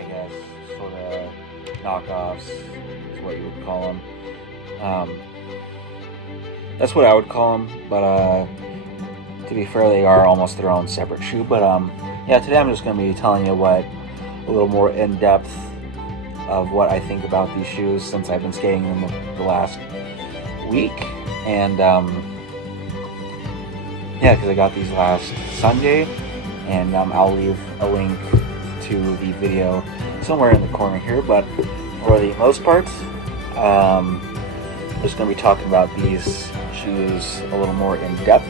I guess, sort of knockoffs is what you would call them. That's what I would call them, but to be fair, they are almost their own separate shoe. But yeah, today I'm just going to be telling you a little more in depth of what I think about these shoes since I've been skating them the last week, and yeah, because I got these last Sunday, and I'll leave a link to the video somewhere in the corner here. But for the most part, I'm just going to be talking about these shoes a little more in depth,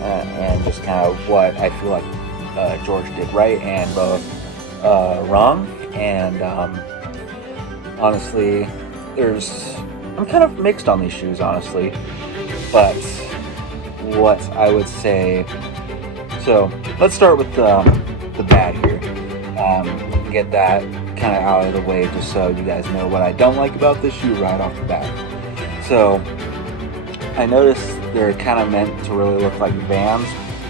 and just kind of what I feel like George did right and both wrong. And honestly, I'm kind of mixed on these shoes, honestly. But what I would say, so let's start with the bad here. Get that kind of out of the way just so you guys know what I don't like about this shoe right off the bat. So I noticed they're kind of meant to really look like Vans,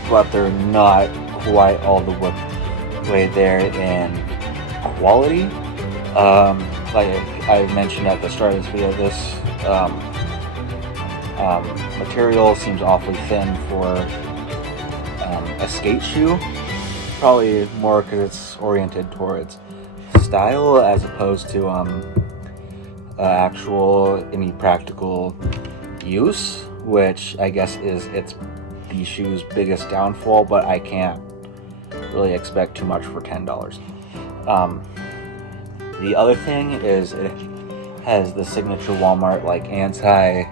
but they're not quite all the way there in quality. Like I mentioned at the start of this video, this material seems awfully thin for a skate shoe. Probably more because it's oriented towards style as opposed to actual any practical use, which I guess is the shoe's biggest downfall. But I can't really expect too much for $10. The other thing is it has the signature Walmart like anti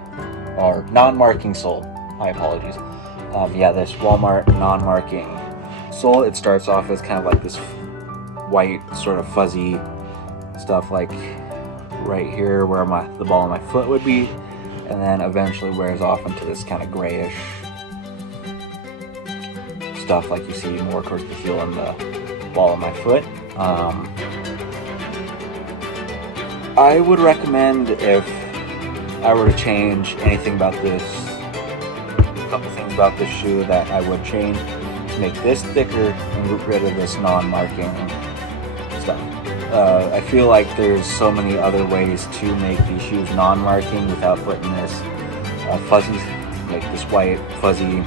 or non-marking sole. My apologies. Yeah, this Walmart non-marking sole. It starts off as kind of like this white sort of fuzzy stuff like right here where the ball of my foot would be, and then eventually wears off into this kind of grayish stuff like you see more towards the heel and the ball of my foot. I would recommend, if I were to change anything about this, a couple things about this shoe that I would change, to make this thicker and get rid of this non-marking stuff. I feel like there's so many other ways to make these shoes non-marking without putting this fuzzy, like this white fuzzy,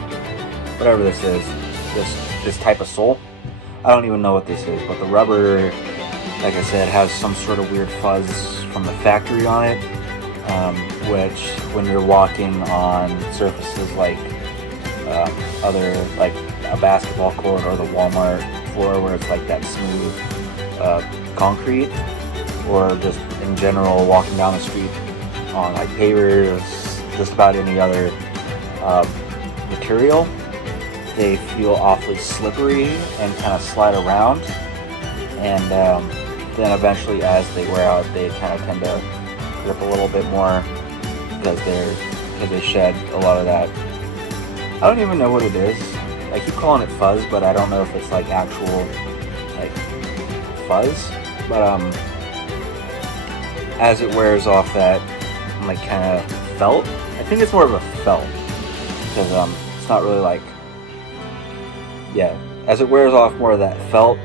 whatever this is, this type of sole. I don't even know what this is, but the rubber, like I said, has some sort of weird fuzz from the factory on it, which when you're walking on surfaces like like a basketball court or the Walmart floor where it's like that smooth concrete, or just in general walking down the street on like pavers, just about any other material, they feel awfully slippery and kind of slide around, and then eventually as they wear out they kind of tend to grip a little bit more because they shed a lot of that. I don't even know what it is. I keep calling it fuzz, but I don't know if it's like actual like fuzz. But as it wears off that like kind of felt, I think it's more of a felt because it's not really like, yeah, as it wears off more of that felt,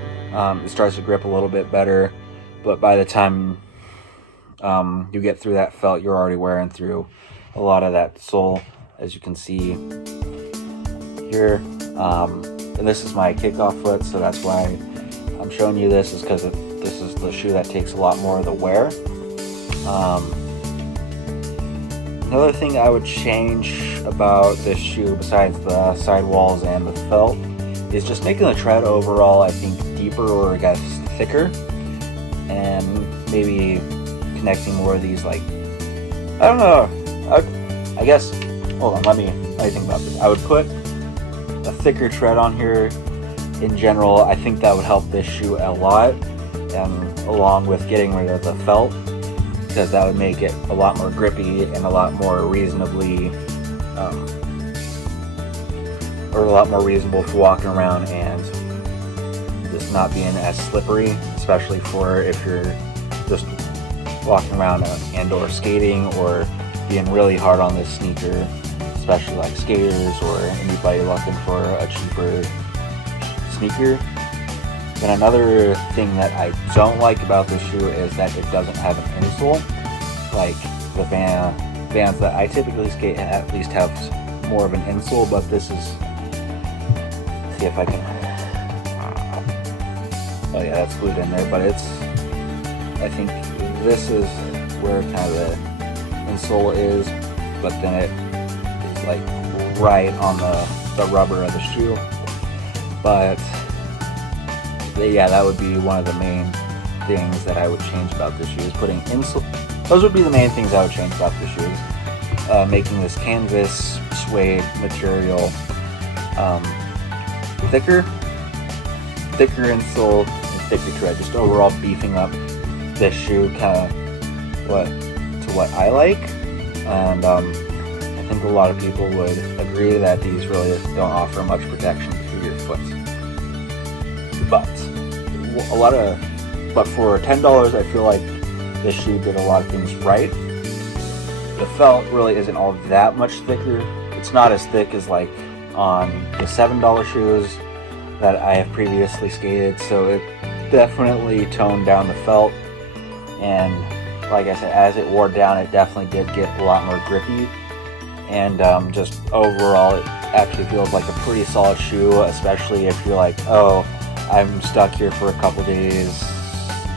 it starts to grip a little bit better, but by the time you get through that felt, you're already wearing through a lot of that sole, as you can see here. And this is my kickoff foot, so that's why I'm showing you this, is because this is the shoe that takes a lot more of the wear. Another thing I would change about this shoe, besides the sidewalls and the felt, is just making the tread overall, I think, deeper, or I guess thicker, and maybe connecting more of these, like, I don't know, I guess, hold on, let me think about this. I would put a thicker tread on here in general. I think that would help this shoe a lot, along with getting rid of the felt, because that would make it a lot more grippy and a lot more reasonably or a lot more reasonable for walking around and just not being as slippery, especially for if you're just walking around and/or skating, or being really hard on this sneaker, especially like skaters or anybody looking for a cheaper sneaker. Then another thing that I don't like about this shoe is that it doesn't have an insole. Like the Vans that I typically skate at least have more of an insole, but this is, see if I can, oh yeah, that's glued in there, but it's, I think this is where kind of the insole is, but then it is like right on the rubber of the shoe. But yeah, that would be one of the main things that I would change about the shoes. Putting insole, those would be the main things I would change about the shoes. Making this canvas suede material thicker insole and thicker tread, just overall beefing up this shoe kind of what I like. And I think a lot of people would agree that these really don't offer much protection to your foot. But for $10, I feel like this shoe did a lot of things right. The felt really isn't all that much thicker. It's not as thick as like on the $7 shoes that I have previously skated, so it definitely toned down the felt. And like I said, as it wore down, it definitely did get a lot more grippy. And just overall, it actually feels like a pretty solid shoe, especially if you're like, oh, I'm stuck here for a couple days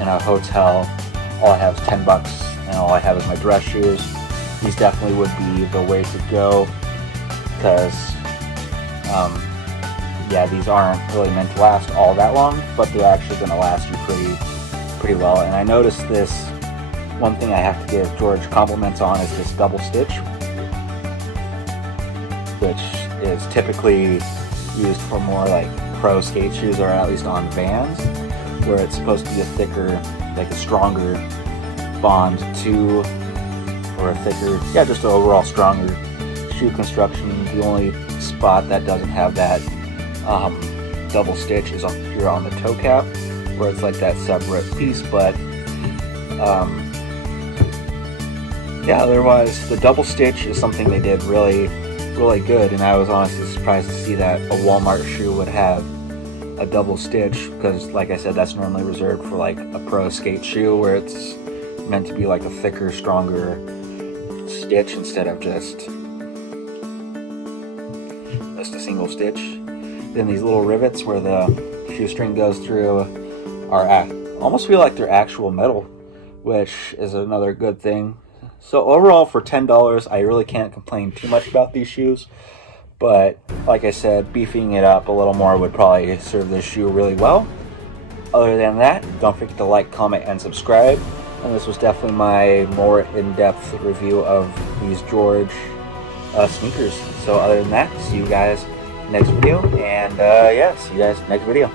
in a hotel, all I have is $10 and all I have is my dress shoes. These definitely would be the way to go, because yeah, these aren't really meant to last all that long, but they're actually going to last you pretty well. And I noticed this, one thing I have to give George compliments on is this double stitch, which is typically used for more like pro skate shoes, or at least on Vans, where it's supposed to be a thicker, like a stronger bond to, or a thicker, yeah, just an overall stronger shoe construction. The only spot that doesn't have that double stitch is here on the toe cap, where it's like that separate piece. But yeah, otherwise the double stitch is something they did really good, and I was honestly surprised to see that a Walmart shoe would have a double stitch, because like I said, that's normally reserved for like a pro skate shoe, where it's meant to be like a thicker, stronger stitch instead of just a single stitch. Then these little rivets where the shoestring goes through are almost feel like they're actual metal, which is another good thing. So overall, for $10, I really can't complain too much about these shoes. But like I said, beefing it up a little more would probably serve this shoe really well. Other than that, don't forget to like, comment, and subscribe. And this was definitely my more in-depth review of these George sneakers. So other than that, see you guys next video. And yeah, see you guys next video.